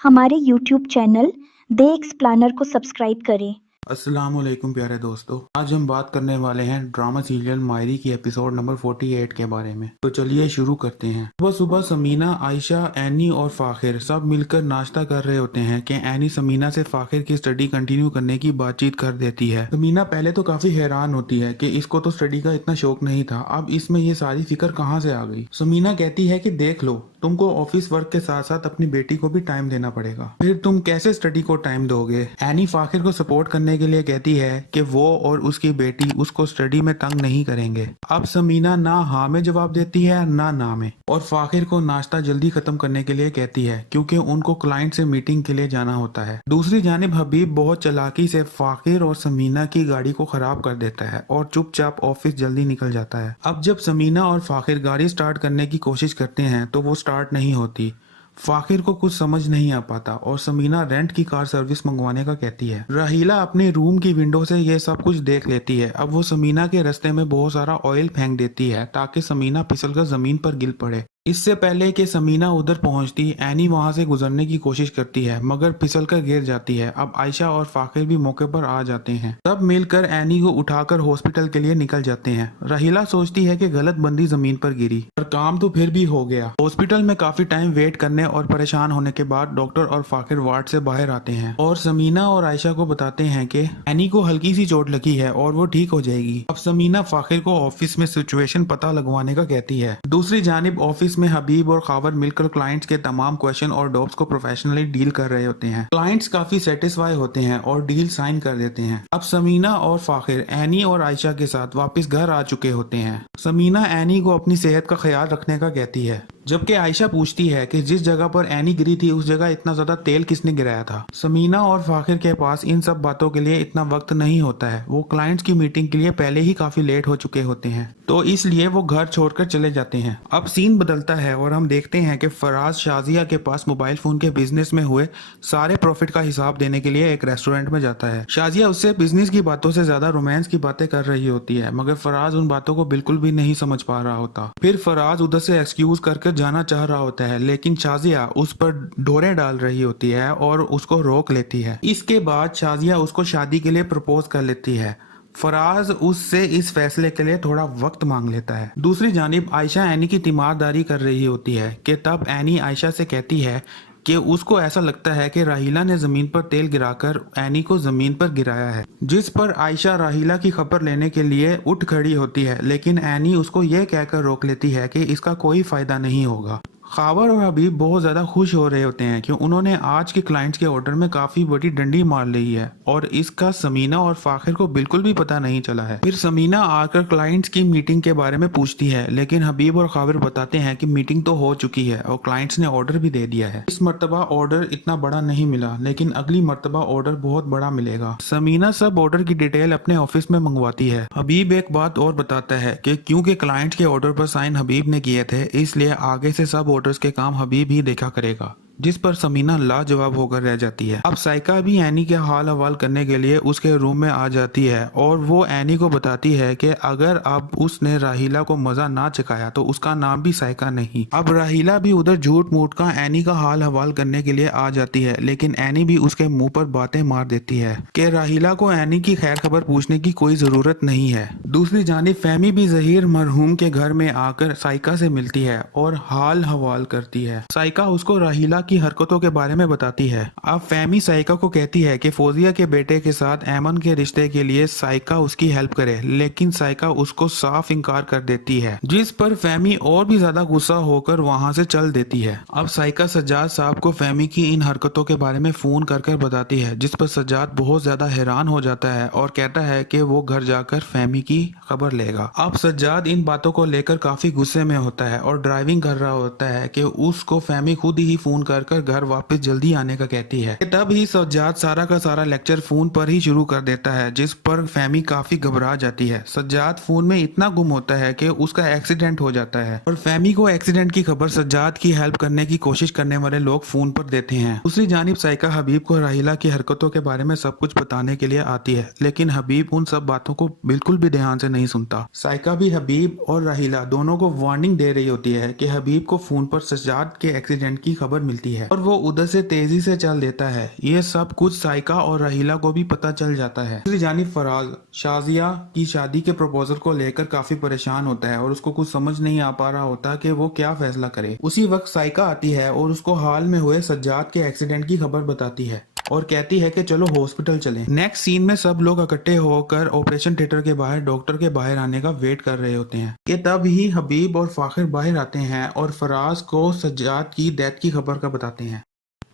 हमारे YouTube channel the explainer को subscribe करें। अस्सलामुअलैकुम प्यारे दोस्तों, आज हम बात करने वाले हैं ड्रामा सीरियल मायरी की एपिसोड नंबर 48 के बारे में। तो चलिए शुरू करते हैं। सुबह सुबह समीना, आयशा, एनी और फाखिर सब मिलकर नाश्ता कर रहे होते हैं कि एनी समीना से फाखिर की स्टडी कंटिन्यू करने की बातचीत कर देती है। समीना पहले तो काफी हैरान होती है कि इसको तो स्टडी का इतना शौक नहीं था, अब इसमें ये सारी फिक्र कहाँ से आ गई। समीना कहती है कि देख लो, तुमको ऑफिस वर्क के साथ साथ अपनी बेटी को भी टाइम देना पड़ेगा, फिर तुम कैसे स्टडी को टाइम दोगे। एनी फाखिर को सपोर्ट करने के लिए कहती है कि वो और उसकी बेटी उसको स्टडी में तंग नहीं करेंगे। अब समीना ना हाँ में जवाब देती है ना में, और फाखिर को नाश्ता जल्दी खत्म करने के लिए कहती है क्योंकि उनको क्लाइंट से मीटिंग के लिए जाना होता है। दूसरी जानिब हबीब बहुत चालाकी से फाखिर और समीना की गाड़ी को खराब कर देता है और चुपचाप ऑफिस जल्दी निकल जाता है। अब जब समीना और फाखिर गाड़ी स्टार्ट करने की कोशिश करते हैं तो वो स्टार्ट नहीं होती। फाखिर को कुछ समझ नहीं आ पाता और समीना रेंट की कार सर्विस मंगवाने का कहती है। राहिला अपने रूम की विंडो से ये सब कुछ देख लेती है। अब वो समीना के रास्ते में बहुत सारा ऑयल फेंक देती है ताकि समीना फिसलकर जमीन पर गिर पड़े। इससे पहले कि समीना उधर पहुंचती, एनी वहां से गुजरने की कोशिश करती है मगर फिसलकर गिर जाती है। अब आयशा और फाखिर भी मौके पर आ जाते हैं। सब मिलकर एनी को उठाकर हॉस्पिटल के लिए निकल जाते हैं। राहिला सोचती है कि गलत बंदी जमीन पर गिरी, पर काम तो फिर भी हो गया। हॉस्पिटल में काफी टाइम वेट करने और परेशान होने के बाद डॉक्टर और फाखिर वार्ड से बाहर आते हैं और समीना और आयशा को बताते हैं कि एनी को हल्की सी चोट लगी है और वो ठीक हो जाएगी। अब समीना फाखिर को ऑफिस में सिचुएशन पता लगवाने का कहती है। दूसरी जानिब ऑफिस में हबीब और खावर मिलकर क्लाइंट्स के तमाम क्वेश्चन और डाउट्स को प्रोफेशनली डील कर रहे होते हैं। क्लाइंट्स काफी सेटिस्फाई होते हैं और डील साइन कर देते हैं। अब समीना और फाखिर एनी और आयशा के साथ वापस घर आ चुके होते हैं। समीना एनी को अपनी सेहत का ख्याल रखने का कहती है, जबकि आयशा पूछती है कि जिस जगह पर एनी गिरी थी उस जगह इतना ज्यादा तेल किसने गिराया था। समीना और फाखिर के पास इन सब बातों के लिए इतना वक्त नहीं होता है, वो क्लाइंट्स की मीटिंग के लिए पहले ही काफी लेट हो चुके होते हैं, तो इसलिए वो घर छोड़कर चले जाते हैं। अब सीन बदलता है और हम देखते हैं कि फराज शाजिया के पास मोबाइल फोन के बिजनेस में हुए सारे प्रॉफिट का हिसाब देने के लिए एक रेस्टोरेंट में जाता है। शाजिया उससे बिजनेस की बातों से ज्यादा रोमांस की बातें कर रही होती है मगर फराज उन बातों को बिल्कुल भी नहीं समझ पा रहा होता। फिर फराज उधर से एक्सक्यूज करके जाना चाह रहा होता है लेकिन शाजिया उस पर डोरे डाल रही होती है और उसको रोक लेती है। इसके बाद शाजिया उसको शादी के लिए प्रपोज कर लेती है। फराज उससे इस फैसले के लिए थोड़ा वक्त मांग लेता है। दूसरी जानिब आयशा एनी की तीमारदारी कर रही होती है कि तब एनी आयशा से कहती है कि उसको ऐसा लगता है कि राहिला ने जमीन पर तेल गिराकर एनी को जमीन पर गिराया है, जिस पर आयशा राहिला की खबर लेने के लिए उठ खड़ी होती है लेकिन एनी उसको यह कहकर रोक लेती है कि इसका कोई फायदा नहीं होगा। खावर और हबीब बहुत ज्यादा खुश हो रहे होते हैं कि उन्होंने आज के क्लाइंट्स के ऑर्डर में काफी बड़ी डंडी मार ली है और इसका समीना और फाखिर को बिल्कुल भी पता नहीं चला है। फिर समीना आकर क्लाइंट्स की मीटिंग के बारे में पूछती है लेकिन हबीब और खावर बताते हैं कि मीटिंग तो हो चुकी है और क्लाइंट्स ने ऑर्डर भी दे दिया है। इस मर्तबा ऑर्डर इतना बड़ा नहीं मिला लेकिन अगली मर्तबा ऑर्डर बहुत बड़ा मिलेगा। समीना सब ऑर्डर की डिटेल अपने ऑफिस में मंगवाती है। हबीब एक बात और बताता है कि क्योंकि क्लाइंट्स के ऑर्डर पर साइन हबीब ने किए थे इसलिए आगे से सब ऑर्डर्स के काम हबीब ही देखा करेगा, जिस पर समीना लाजवाब होकर रह जाती है। अब साइका भी एनी के हाल हवाल करने के लिए उसके रूम में आ जाती है और वो एनी को बताती है कि अगर अब उसने राहिला को मजा ना चखाया तो उसका नाम भी साइका नहीं। अब राहिला भी उधर झूठ मूठ का एनी का हाल हवाल करने के लिए आ जाती है लेकिन एनी भी उसके मुंह पर बातें मार देती है कि राहिला को एनी की खैर खबर पूछने की कोई जरूरत नहीं है। दूसरी जानिब फहमी भी जहीर मरहूम के घर में आकर साइका से मिलती है और हाल हवाल करती है। साइका उसको राहिला की हरकतों के बारे में बताती है। अब फहमी साइका को कहती है कि फौजिया के बेटे के साथ ऐमन के रिश्ते के लिए साइका उसकी हेल्प करे लेकिन साइका उसको साफ इनकार कर देती है, जिस पर फहमी और भी ज्यादा गुस्सा होकर वहां से चल देती है। अब साइका सज्जाद साहब को फहमी की इन हरकतों के बारे में फोन कर बताती है, जिस पर सज्जाद बहुत ज्यादा हैरान हो जाता है और कहता है कि वो घर जाकर फहमी की खबर लेगा। अब सज्जाद इन बातों को लेकर काफी गुस्से में होता है और ड्राइविंग कर रहा होता है कि उसको फहमी खुद ही फोन कर घर वापस जल्दी आने का कहती है। तब ही सज्जाद सारा का सारा लेक्चर फोन पर ही शुरू कर देता है, जिस पर फहमी काफी घबरा जाती है। सज्जाद फोन में इतना गुम होता है कि उसका एक्सीडेंट हो जाता है और फहमी को एक्सीडेंट की खबर सज्जाद की हेल्प करने की कोशिश करने वाले लोग फोन पर देते हैं। दूसरी जानिब साइका हबीब को राहिला की हरकतों के बारे में सब कुछ बताने के लिए आती है लेकिन हबीब उन सब बातों को बिल्कुल भी ध्यान से नहीं सुनता। साइका भी हबीब और राहिला दोनों को वार्निंग दे रही होती है कि हबीब को फोन पर सज्जाद के एक्सीडेंट की खबर मिलती मिलती है और वो उधर से तेजी से चल देता है। ये सब कुछ साइका और राहिला को भी पता चल जाता है। दूसरी जानिब फराज शाजिया की शादी के प्रपोजल को लेकर काफी परेशान होता है और उसको कुछ समझ नहीं आ पा रहा होता कि वो क्या फैसला करे। उसी वक्त साइका आती है और उसको हाल में हुए सज्जाद के एक्सीडेंट की खबर बताती है और कहती है कि चलो हॉस्पिटल चलें। नेक्स्ट सीन में सब लोग इकट्ठे होकर ऑपरेशन थिएटर के बाहर डॉक्टर के बाहर आने का वेट कर रहे होते हैं कि तब ही हबीब और फाखिर बाहर आते हैं और फराज को सज्जाद की डेथ की खबर का बताते हैं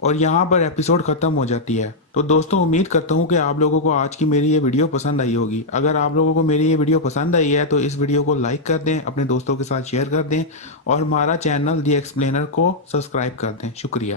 और यहाँ पर एपिसोड खत्म हो जाती है। तो दोस्तों उम्मीद करता हूँ कि आप लोगों को आज की मेरी ये वीडियो पसंद आई होगी। अगर आप लोगों को मेरी ये वीडियो पसंद आई है तो इस वीडियो को लाइक कर दें, अपने दोस्तों के साथ शेयर कर दें और हमारा चैनल दी एक्सप्लेनर को सब्सक्राइब कर दें। शुक्रिया।